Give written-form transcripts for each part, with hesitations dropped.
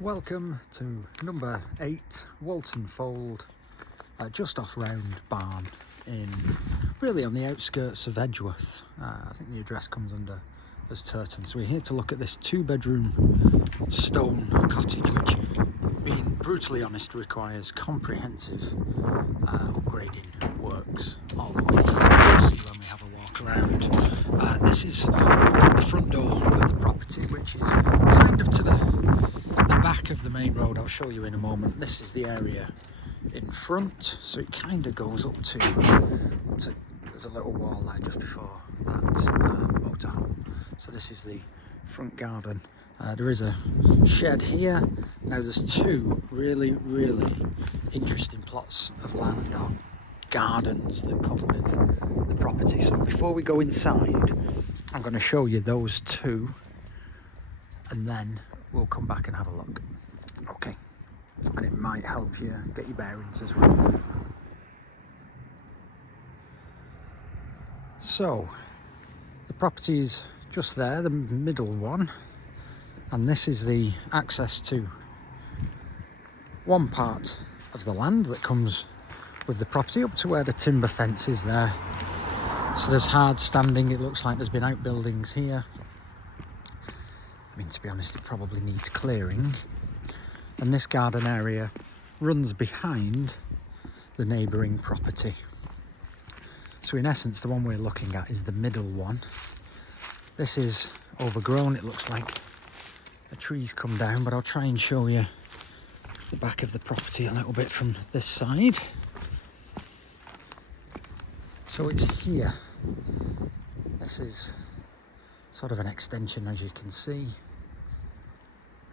Welcome to number 8 Walton Fold, just off Round Barn, really on the outskirts of Edgworth. I think the address comes under as Turton. So we're here to look at this 2-bedroom stone cottage, which, being brutally honest, requires comprehensive upgrading works all the way through. You'll see when we have a walk around. This is the front door of the property, which is kind of to the back of the main road. I'll show you in a moment. This is the area in front, so it kind of goes up to there's a little wall there just before that motorhome. So this is the front garden. There is a shed here. Now there's two really interesting plots of land or gardens that come with the property. So before we go inside, I'm going to show you those two, and then we'll come back and have a look. Okay, and it might help you get your bearings as well. So the property is just there, the middle one, and this is the access to one part of the land that comes with the property up to where the timber fence is there. So there's hard standing. It looks like there's been outbuildings here. I mean, to be honest, it probably needs clearing. And this garden area runs behind the neighbouring property. So in essence, the one we're looking at is the middle one. This is overgrown. It looks like a tree's come down, but I'll try and show you the back of the property a little bit from this side. So it's here. This is sort of an extension, as you can see.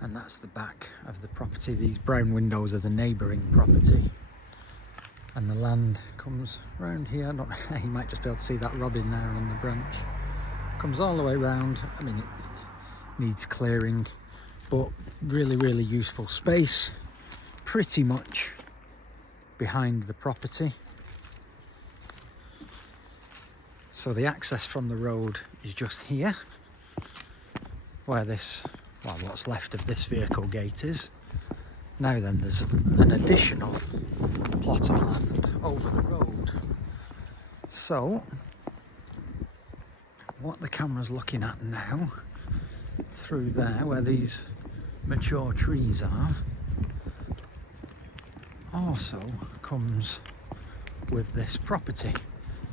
And that's the back of the property. These brown windows are the neighbouring property. And the land comes round here. You might just be able to see that robin there on the branch. Comes all the way round. I mean, it needs clearing, but really useful space. Pretty much behind the property. So the access from the road is just here, where what's left of this vehicle gate is. Now then, there's an additional plot of land over the road. So what the camera's looking at now, through there where these mature trees are, also comes with this property.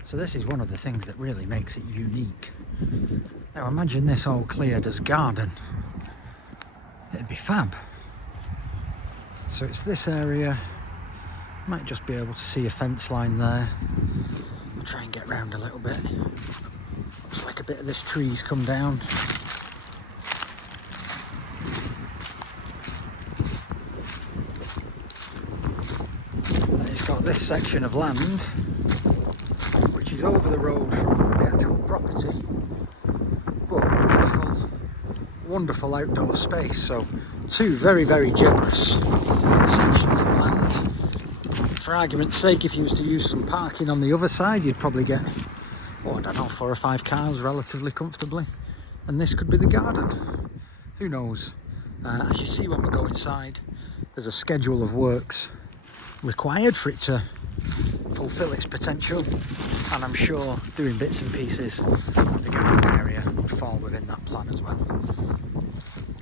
So this is one of the things that really makes it unique. Now imagine this all cleared as garden. It'd be fab. So it's this area. Might just be able to see a fence line there. I'll try and get round a little bit. Looks like a bit of this tree's come down. And it's got this section of land, which is over the road from the actual property, but wonderful outdoor space. So two very generous sections of land. For argument's sake, if you was to use some parking on the other side, you'd probably get, I don't know, 4 or 5 cars relatively comfortably, and this could be the garden. Who knows? As you see when we go inside, there's a schedule of works required for it to fulfill its potential, and I'm sure doing bits and pieces of the garden area would fall within that plan as well.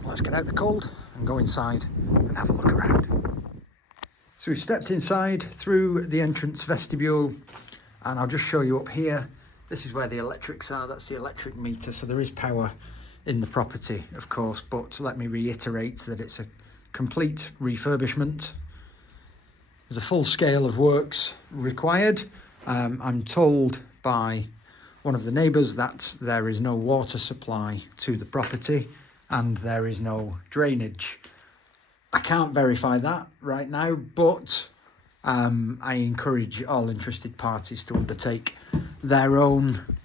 Let's get out the cold and go inside and have a look around. So we've stepped inside through the entrance vestibule, and I'll just show you up here. This is where the electrics are. That's the electric meter. So there is power in the property, of course, but let me reiterate that it's a complete refurbishment. There's a full scale of works required. I'm told by one of the neighbours that there is no water supply to the property and there is no drainage. I can't verify that right now, but I encourage all interested parties to undertake their own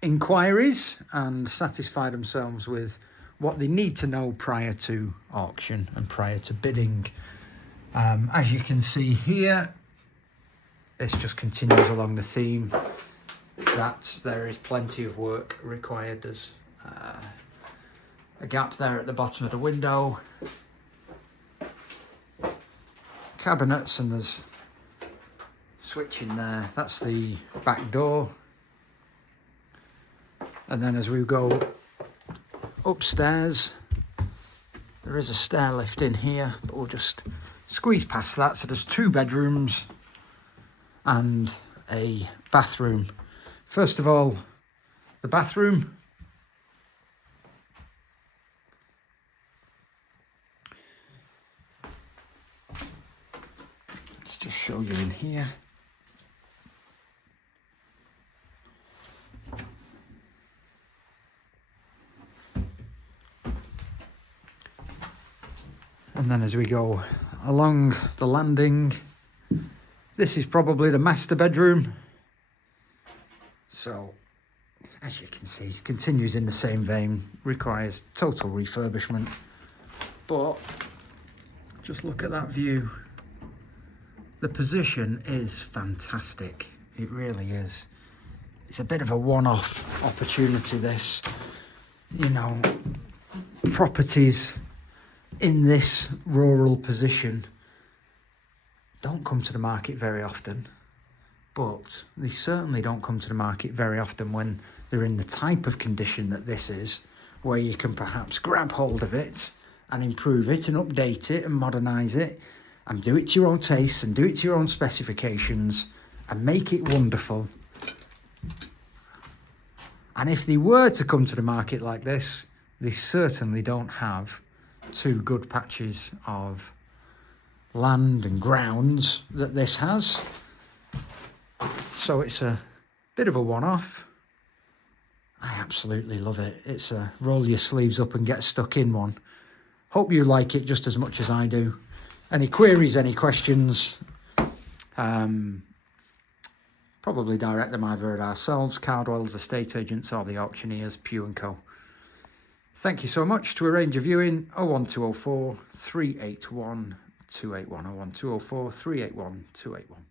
inquiries and satisfy themselves with what they need to know prior to auction and prior to bidding. As you can see here, this just continues along the theme that there is plenty of work required. There's a gap there at the bottom of the window, cabinets, and there's switch in there. That's the back door. And then as we go upstairs, there is a stair lift in here, but we'll just squeeze past that. So there's 2 bedrooms and a bathroom. First of all, the bathroom. Let's just show you in here. And then as we go along the landing, this is probably the master bedroom. So, as you can see, it continues in the same vein, requires total refurbishment. But, just look at that view. The position is fantastic. It really is. It's a bit of a one-off opportunity, this. You know, properties in this rural position don't come to the market very often, but they certainly don't come to the market very often when they're in the type of condition that this is, where you can perhaps grab hold of it and improve it and update it and modernise it and do it to your own tastes and do it to your own specifications and make it wonderful. And if they were to come to the market like this, they certainly don't have 2 good patches of land and grounds that this has. So it's a bit of a one-off. I absolutely love it. It's a roll your sleeves up and get stuck in one. Hope you like it just as much as I do. Any queries, any questions, probably direct them either at ourselves, Cardwell's estate agents, or the auctioneers, PUGH & Co. Thank you so much. To arrange a viewing, 01204 381 281, 01204 381 281.